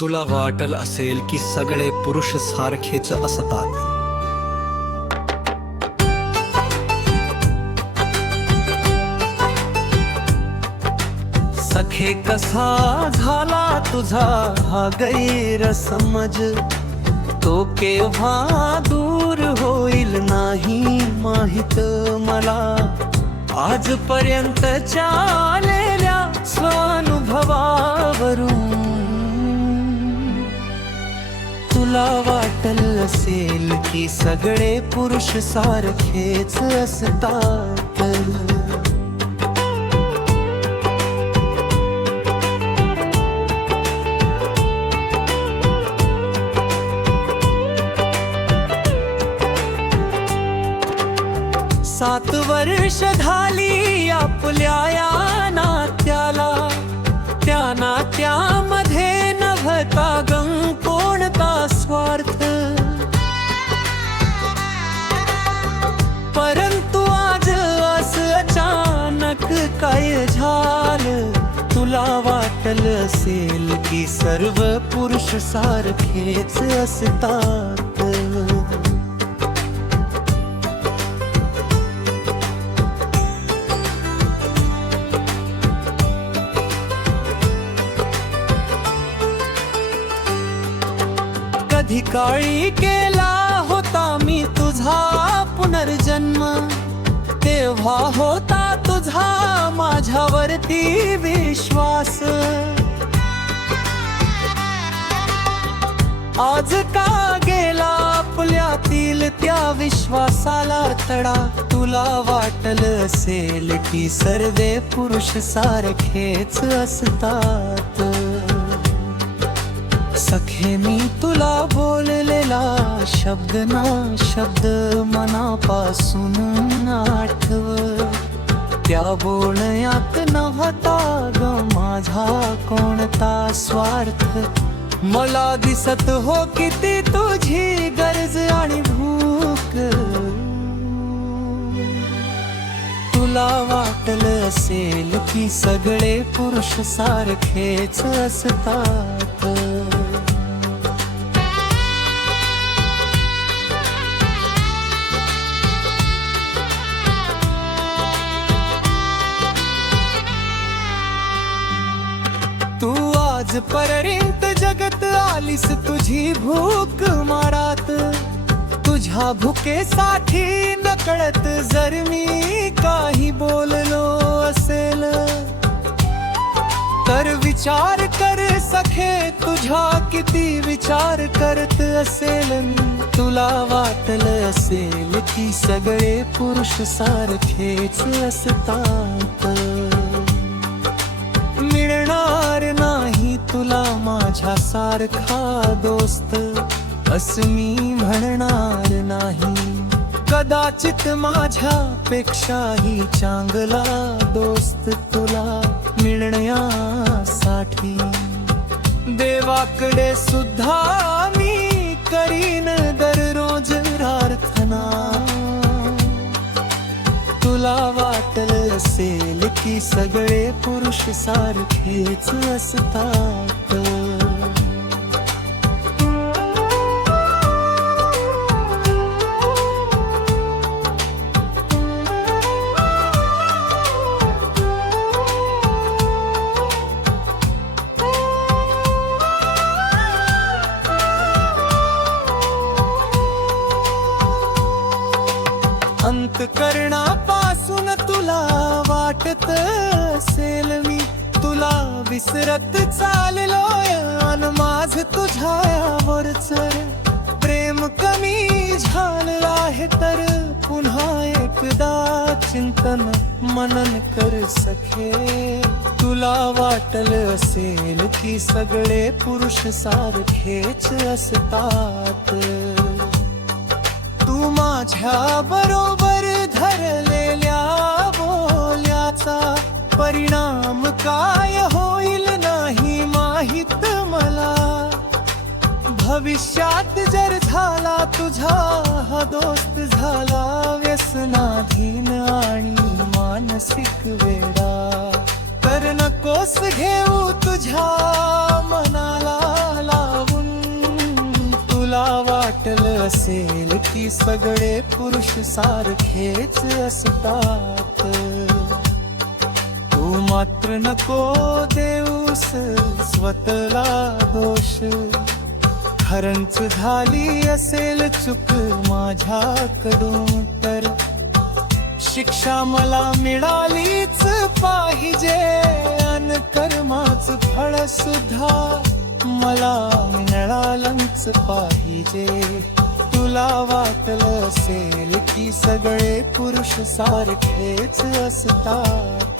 तुला वाटल असेल की सगळे पुरुष सारखेच असतात. सखे कसा झाला तुझा हा गैरसमज, तो केव्हा दूर होईल नाही माहित मला. आजपर्यंत आलेल्या स्वानुभवावरून तुला वाटल असेल की सगळे पुरुष सारखेच असतात. सात वर्ष झाली आपल्या या नात्याला, त्या नात्यामध्ये नव्हता गं कोणता स्वार्थ. परंतु आज असं अचानक काय झालं, तुला वाटल असेल की सर्व पुरुष सारखेच असतात. कधी काळी केला होता मी तुझा पुनर्जन्म, तेव्हा होता तुझा माझ्यावरती विश्वास. आज का गेला आपल्यातील त्या विश्वासाला तडा. तुला वाटल असेल की सर्व पुरुष सारखेच असतात. सखे मी तुला बोललेला शब्द ना शब्द मनापासून आठव. त्या बोलण्यात नव्हता ग माझा कोणता स्वार्थ. मला दिसत हो किती तुझी गरज आणि भूक. तुला वाटल असेल की सगळे पुरुष सारखेच असतात. तू आजपर्यंत जगत आलीस तुझी भूक मारात. तुझ्या भुकेसाठी नकळत जर मी काही बोललो असेल, तर विचार कर सखे तुझ्या किती विचार करत असेल मी. तुला वाटल असेल की सगळे पुरुष सारखेच असतात. मिळणार नाही तुला माझ्या सारखा दोस्त, असं मी म्हणणार नाही. कदाचित माझ्यापेक्षाही चांगला दोस्त तुला मिळण्यासाठी देवाकडे सुद्धा मी करीन दररोज प्रार्थना. तुला वाटल असेल की सगळे पुरुष सारखेच असतात. अंतःकरणापासून तुला वाटत असेल मी तुला विसरत चाललोय, अन माझ तुझ्यावरच प्रेम कमी झालं आहे. तर पुन्हा एकदा चिंतन मनन कर सखे. तुला वाटल असेल की सगळे पुरुष सारखेच असतात. तू माझ्या बरोबर धरलेल्या बोल्याचा परिणाम काय होईल नाही माहित मला. भविष्यात जर झाला तुझा हा दोस्त झाला व्यसनाधीन आणि मानसिक वेडा, तर नकोस घेऊ तुझ्या मनाला असेल की सगळे पुरुष सारखेच असतात. तू मात्र नको देऊस स्वतःला दोष. खरंच झाली असेल चूक माझ्याकडून तर शिक्षा मला मिळालीच पाहिजे. अन कर्माचं फळ सुद्धा मला मिळालंच पाहिजे. तुला वाटलं असेल की सगळे पुरुष सारखेच असतात.